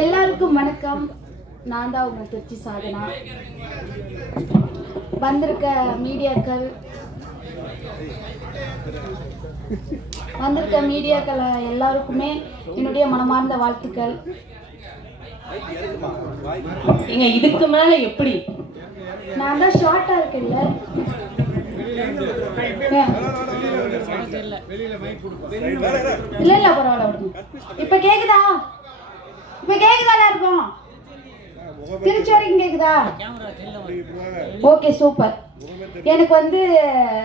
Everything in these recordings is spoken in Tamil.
எல்லாருக்கும் வணக்கம். நான் தான் உங்க திருச்சி சாதனா. வந்திருக்க மீடியாக்கள் வந்திருக்க மீடியாக்கள் எல்லாருக்குமே என்னுடைய மனமார்ந்த வாழ்த்துக்கள். ஏங்க இதுக்கு மேல எப்படி? நான் தான் ஷார்ட்டா இருக்கேன்ல? இல்ல இல்ல பரவாயில்ல. இப்ப கேக்குதா? இப்ப கேக்குதா எல்லாருக்கும்? திருச்சி வரைக்கும் கேக்குதா? ஓகே சூப்பர் எனக்கு வந்து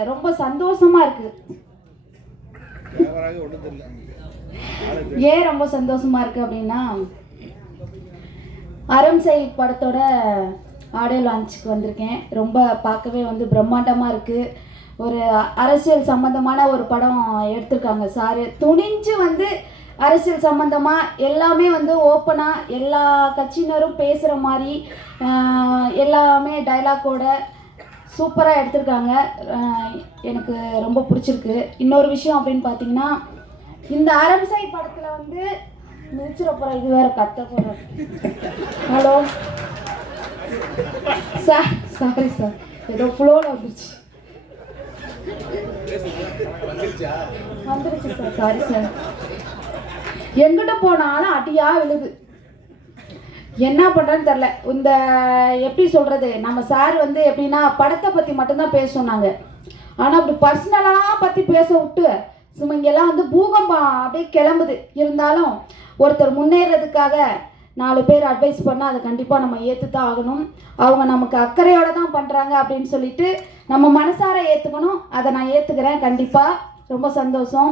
ரொம்ப சந்தோஷமா இருக்கு. ஏன் ரொம்ப சந்தோஷமா இருக்கு அப்படின்னா அறம் சை படத்தோட ஆடியோ லான்ச்சுக்கு வந்திருக்கேன். ரொம்ப பார்க்கவே வந்து பிரம்மாண்டமாக இருக்குது ஒரு அரசியல் சம்மந்தமான ஒரு படம் எடுத்திருக்காங்க சார். துணிஞ்சு வந்து அரசியல் சம்மந்தமாக எல்லாமே வந்து ஓப்பனாக எல்லா கட்சியினரும் பேசுகிற மாதிரி எல்லாமே டைலாக்கோட சூப்பராக எடுத்திருக்காங்க. எனக்கு ரொம்ப பிடிச்சிருக்கு. இன்னொரு விஷயம் அப்படின்னு பார்த்தீங்கன்னா இந்த அரம்சை படத்தில் வந்து முடிச்சிட போகிற இது வேற கத்த போகிறேன் ஹலோ சார் சாரி சார் ஏதோ ஃப்ளோவில் வந்துருச்சு. வந்துருச்சு சார் சாரி சார் எங்கிட்ட போனாலும் அடியாக விழுது. என்ன பண்ணுறேன்னு தெரில இந்த எப்படி சொல்கிறது நம்ம சார் வந்து எப்படின்னா படத்தை பற்றி மட்டும்தான் பேச சொன்னாங்க ஆனால் அப்படி பர்சனலாக பற்றி பேச விட்டு சும்மா இங்கெல்லாம் வந்து பூகம்பம் அப்படியே கிளம்புது. இருந்தாலும் ஒருத்தர் முன்னேறதுக்காக நாலு பேர் அட்வைஸ் பண்ணால் அதை கண்டிப்பாக நம்ம ஏற்று தான் ஆகணும். அவங்க நமக்கு அக்கறையோடு தான் பண்ணுறாங்க அப்படின்னு சொல்லிட்டு நம்ம மனசார ஏற்றுக்கணும் அதை நான் ஏற்றுக்கிறேன் கண்டிப்பாக ரொம்ப சந்தோஷம்.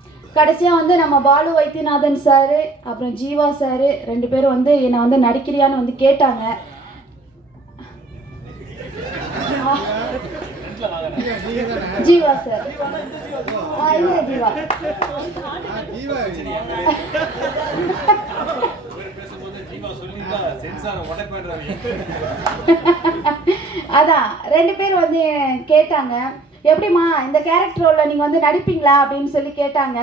கடைசியாக வந்து நம்ம பாலு வைத்தியநாதன் சார் அப்புறம் ஜீவா சார் ரெண்டு பேரும் வந்து என்னை வந்து நடிக்கிறியான்னு வந்து கேட்டாங்க. ஜீவா சார். ஜீவா. அதான் ரெண்டு பேர் வந்து கேட்டாங்க. எப்படிம்மா இந்த கேரக்டர் ரோலில் நீங்கள் வந்து நடிப்பீங்களா அப்படின்னு சொல்லி கேட்டாங்க.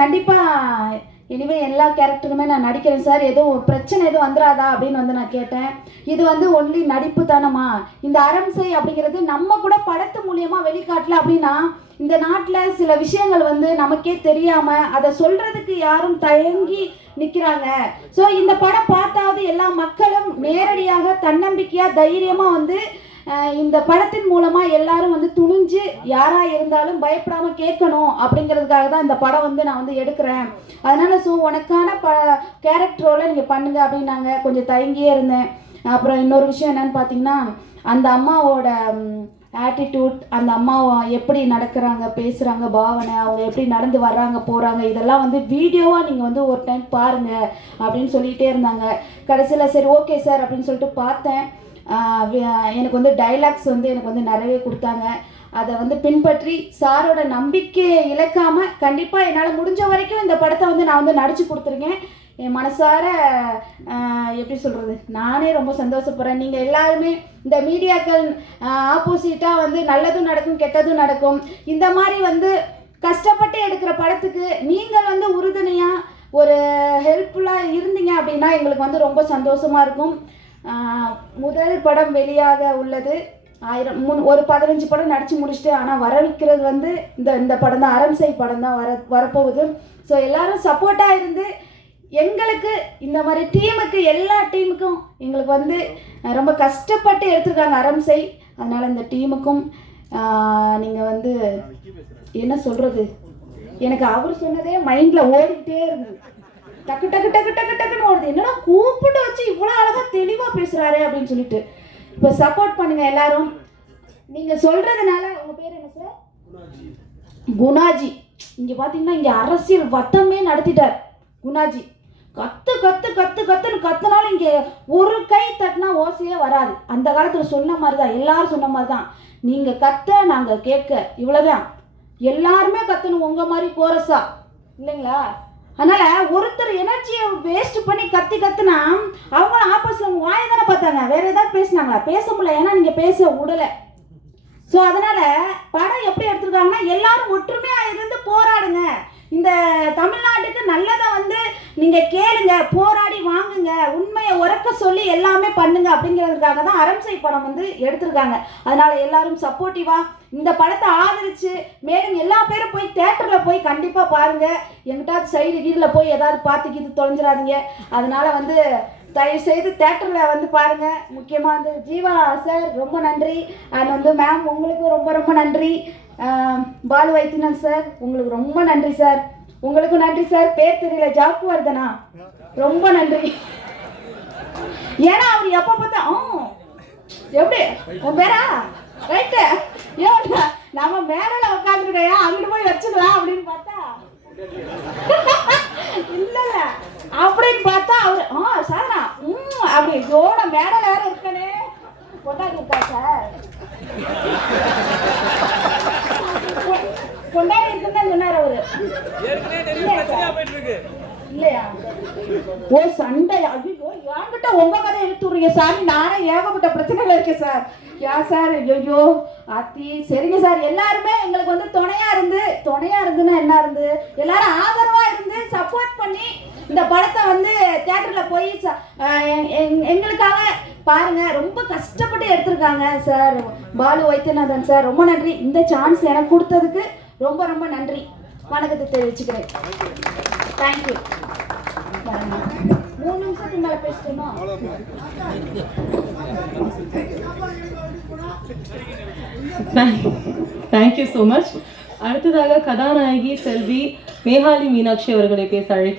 கண்டிப்பாக இனிமேல் எல்லா கேரக்டருமே நான் நடிக்கிறேன் சார். எதுவும் பிரச்சனை எதுவும் வந்துடாதா அப்படின்னு வந்து நான் கேட்டேன். இது வந்து ஒன்லி நடிப்பு தானம்மா. இந்த அரம்சை அப்படிங்கிறது நம்ம கூட படத்து மூலியமாக வெளிக்காட்டல அப்படின்னா இந்த நாட்டில் சில விஷயங்கள் வந்து நமக்கே தெரியாமல் அதை சொல்கிறதுக்கு யாரும் தயங்கி நிற்கிறாங்க ஸோ இந்த படம் பார்த்தாவது எல்லா மக்களும் நேரடியாக தன்னம்பிக்கையாக தைரியமாக வந்து இந்த படத்தின் மூலமாக எல்லாரும் வந்து துணிஞ்சு யாராக இருந்தாலும் பயப்படாமல் கேட்கணும் அப்படிங்கிறதுக்காக தான் இந்த படம் வந்து நான் வந்து எடுக்கிறேன். அதனால் ஸோ உனக்கான ப கேரக்டரோட நீங்கள் பண்ணுங்க அப்படின்னாங்க. கொஞ்சம் தயங்கியே இருந்தேன். அப்புறம் இன்னொரு விஷயம் என்னன்னு பார்த்தீங்கன்னா அந்த அம்மாவோட ஆட்டிடியூட் அந்த அம்மா எப்படி நடக்கிறாங்க பேசுகிறாங்க பாவனை அவங்க எப்படி நடந்து வர்றாங்க போகிறாங்க இதெல்லாம் வந்து வீடியோவாக நீங்கள் வந்து ஒரு டைம் பாருங்கள் அப்படின்னு சொல்லிகிட்டே இருந்தாங்க. கடைசியில் சரி ஓகே சார் அப்படின்னு சொல்லிட்டு பார்த்தேன். எனக்கு வந்து டைலாக்ஸ் வந்து எனக்கு வந்து நிறையவே கொடுத்தாங்க. அதை வந்து பின்பற்றி சாரோட நம்பிக்கையை இழக்காம கண்டிப்பாக என்னால் முடிஞ்ச வரைக்கும் இந்த படத்தை வந்து நான் வந்து நடிச்சு கொடுத்துருக்கேன். என் மனசார எப்படி சொல்கிறது நானே ரொம்ப சந்தோஷப்படுறேன். நீங்கள் எல்லாருமே இந்த மீடியாக்கள் ஆப்போசிட்டாக வந்து நல்லதும் நடக்கும் கெட்டதும் நடக்கும். இந்த மாதிரி வந்து கஷ்டப்பட்டு எடுக்கிற படத்துக்கு நீங்கள் வந்து உறுதுணையாக ஒரு ஹெல்ப்ஃபுல்லாக இருந்தீங்க அப்படின்னா எங்களுக்கு வந்து ரொம்ப சந்தோஷமாக இருக்கும். முதல் படம் வெளியாக உள்ளது. ஆயிரம் முன் ஒரு பதினஞ்சு படம் நடித்து முடிச்சுட்டு ஆனால் வரவிக்கிறது வந்து இந்த இந்த படம் தான் அரம்சை படம் தான் வர வரப்போகுது. ஸோ எல்லாரும் சப்போர்ட்டாக இருந்து எங்களுக்கு இந்த மாதிரி டீமுக்கு எல்லா டீமுக்கும் எங்களுக்கு வந்து ரொம்ப கஷ்டப்பட்டு எடுத்திருக்காங்க அரம்சை அதனால் இந்த டீமுக்கும் நீங்கள் வந்து என்ன சொல்கிறது எனக்கு அவர் சொன்னதே மைண்டில் ஓடிக்கிட்டே இருந்தது. டக்கு டக்கு டக்கு டக்கு டக்குன்னு ஓடுது. என்னடா கூப்பிட்டு வச்சு இவ்வளோ அழகாக தெளிவாக பேசுகிறாரே அப்படின்னு சொல்லிட்டு. இப்போ சப்போர்ட் பண்ணுங்க எல்லாரும். நீங்கள் சொல்கிறதுனால உங்கள் பேர் என்ன சார் குணாஜி. இங்கே பார்த்தீங்கன்னா இங்கே அரசியல் வட்டமே நடத்திட்டார். குணாஜி. கத்து கத்து கத்து கத்துன்னு கத்துனாலும் இங்கே ஒரு கை தட்டினா ஓசையே வராது. அந்த காலத்தில் சொன்ன மாதிரி தான் எல்லாரும் சொன்ன மாதிரி தான் நீங்கள் கத்த நாங்கள் கேட்க. இவ்வளோதான் எல்லாருமே கத்தணும். உங்கள் மாதிரி கோரஸா. இல்லைங்களா? அதனால ஒருத்தர் எனர்ஜியை வேஸ்ட் பண்ணி கத்தி கத்துனா அவங்களும் ஆப்போசிட் அவங்க வாயை தானே பார்த்தாங்க. வேற ஏதாவது பேசினாங்களா? பேச முடியல. ஏன்னா நீங்க பேச விடல ஸோ அதனால படம் எப்படி எடுத்துருக்காங்கன்னா எல்லாரும் ஒற்றுமையா இருந்து போராடுங்க. இந்த தமிழ்நாட்டுக்கு நல்லதை வந்து நீங்க கேளுங்க போராடி வாங்குங்க உண்மையை உறக்க சொல்லி எல்லாமே பண்ணுங்க அப்படிங்கிறதுக்காக தான் அரம்சை படம் வந்து எடுத்திருக்காங்க. அதனால எல்லாரும் சப்போர்ட்டிவா இந்த படத்தை ஆதரிச்சு மேலும் எல்லா பேரும் போய் தேட்டரில் போய் கண்டிப்பாக பாருங்கள் எங்கிட்டாவது சைடு கீழில் போய் ஏதாவது பார்த்து கீது தொலைஞ்சிடாதீங்க. அதனால் வந்து தயவு செய்து தேட்டரில் வந்து பாருங்கள் முக்கியமாக வந்து ஜீவா சார் ரொம்ப நன்றி. அண்ட் வந்து மேம் உங்களுக்கு ரொம்ப ரொம்ப நன்றி. பாலு வைத்தியநாத் சார் உங்களுக்கு ரொம்ப நன்றி சார் உங்களுக்கும் நன்றி சார் பேர் தெரியல. ஜாக்கு வருதனா ரொம்ப நன்றி. ஏன்னா அவர் எப்போ பார்த்தா ஆ எப்படி? உன் பேரா? ரைட்டு ஏ நம்ம மேலே உட்காந்துருக்கையா அங்கிட்டு போய் வச்சுக்கலாம் அப்படின்னு பார்த்தா? இல்ல இல்ல அப்படின்னு பார்த்தா அவரு ஆ சாரா ம் அப்படி ஜோட மேடல வேற இருக்கனே. கொண்டாடி இருக்கா சார்? கொண்டாடி இருக்குன்னு சொன்னார் அவரு? இல்லையா ஓ சண்டை ஐயோ என்கிட்ட உங்க கதை எடுத்து விடுறீங்க சாமி நானே ஏகப்பட்ட பிரச்சனைகள் இருக்கு சார். யா சார் ஐயோ அத்தி சரிங்க சார். எல்லாருமே எங்களுக்கு வந்து துணையா இருந்து துணையா இருந்துன்னா என்ன இருந்து? எல்லாரும் ஆதரவா இருந்து சப்போர்ட் பண்ணி இந்த படத்தை வந்து தியேட்டர்ல போய் ச- எங்- எங்களுக்காக பாருங்க. ரொம்ப கஷ்டப்பட்டு எடுத்திருக்காங்க சார். பாலு வைத்தியநாதன் சார் ரொம்ப நன்றி. இந்த சான்ஸ் எனக்கு கொடுத்ததுக்கு ரொம்ப ரொம்ப நன்றி. வணக்கத்தை தெரிவிச்சுக்கிறேன். தேங்க்யூ மூணு நிமிஷத்துக்கு மேல பேசிட்டோமா? தேங்க்யூ ஸோ மச் அடுத்ததாக கதாநாயகி செல்வி மேகாலி மீனாட்சி அவர்களை பேச அழைக்கிறேன்